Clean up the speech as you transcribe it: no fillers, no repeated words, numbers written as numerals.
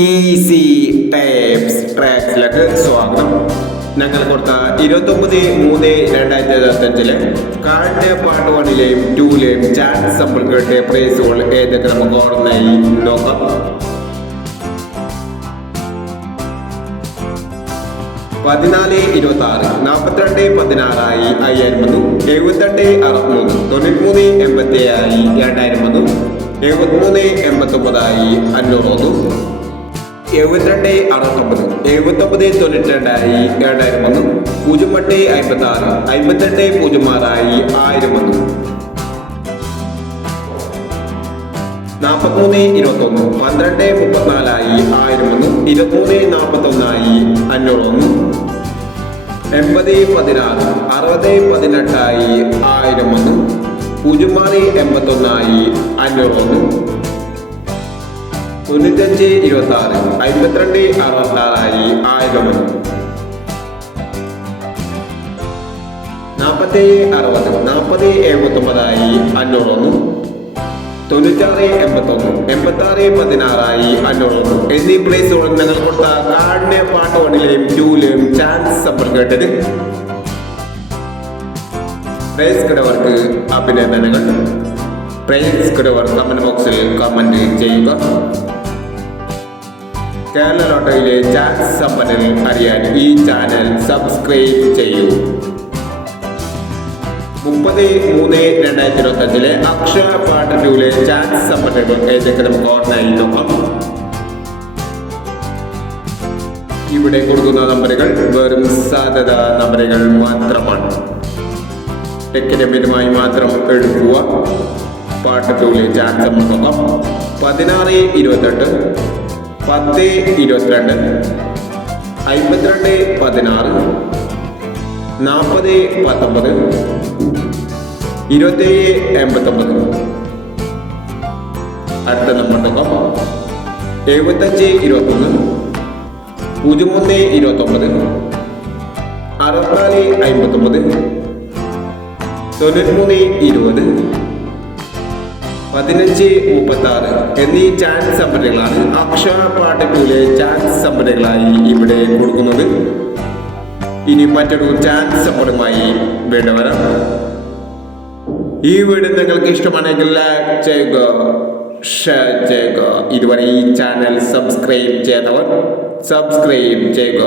Easy types ട്രാക്സിലേക്ക് സ്വാഗതം. ഞങ്ങൾ കൊടുത്ത 29/3/2025 കാർഡ് പാർട്ട് 1ലെയും 2ലെയും ചാറ്റ് സമ്പിളുകളുടെ പ്രൈസുകൾ ഏതൊക്കെ നമുക്ക് ഓർമ്മയായി നോക്കാം. പതിനാല് 26 42 16 5000 വന്നു. 78 63 93 87 2000 വന്നു. 73 89 500 വന്നു. 72 69 99 92 7000 വന്നു. 08 56 58 06 1000 വന്നു. 43 21 12 34 1000 വന്നു. 23 41 500 വന്നു. 80 16 60 18 1000 വന്നു. 06 81 500 വന്നു. 95 26 52 66 1000 വന്നു. 47 60 40 79 500 വന്നു. 96 81 86 16 500 വന്നു. എന്നീ പ്ലേസുകൾ നിങ്ങൾ കൊടുത്ത കാർഡിനെ പാർട്ട് 1ലെയും 2ലെയും ചാൻസ് സമ്പിൾ കേട്ടത്. പ്രൈസ് കിടവർക്ക് അഭിനന്ദനങ്ങൾ. പ്രൈസ് കിടവർ കമന്റ് ബോക്സിൽ കമന്റ് ചെയ്യുക. കേരള ലോട്ടറിയിലെ ചാൻസ് സമ്പന്നൽ അറിയാൻ ഈ ചാനൽ സബ്സ്ക്രൈബ് ചെയ്യൂ. 30/3/2025 അക്ഷയ പാർട്ട് 2ലെ ചാൻസ് സമ്പന്നകൾ ഏതൊക്കെ നമുക്ക് ഓർമ്മയായി നോക്കാം. ഇവിടെ കൊടുക്കുന്ന നമ്പറുകൾ വെറും സാധ്യത നമ്പറുകൾ മാത്രമാണ്. ടെക്നിക്കലുമായി മാത്രം എടുക്കുക. പാർട്ട് 2ലെ ചാൻസ് നമുക്ക് നോക്കാം. 16 28 10 22 52 16 40 19 27 89. അടുത്ത നമ്പർ നോക്കാം. 75 21 03 29 64 59 93 20 15 36 എന്നീ ചാൻസ് സമ്പന്നകളാണ് അക്ഷയ പാർട്ട് 2ലെ ചാൻസ് സമ്പന്നകളായി ഇവിടെ കൊടുക്കുന്നത്. ഇനി മറ്റൊരു ചാൻസ് സമ്പന്നമായി വേണ്ടവരാ. ഈ വീഡിയോ നിങ്ങൾക്ക് ഇഷ്ടമാണെങ്കിൽ ലൈക്ക് ചെയ്യുക, ഷെയർ ചെയ്യുക. ഇതുവരെ ഈ ചാനൽ സബ്സ്ക്രൈബ് ചെയ്തവർ സബ്സ്ക്രൈബ് ചെയ്യുക.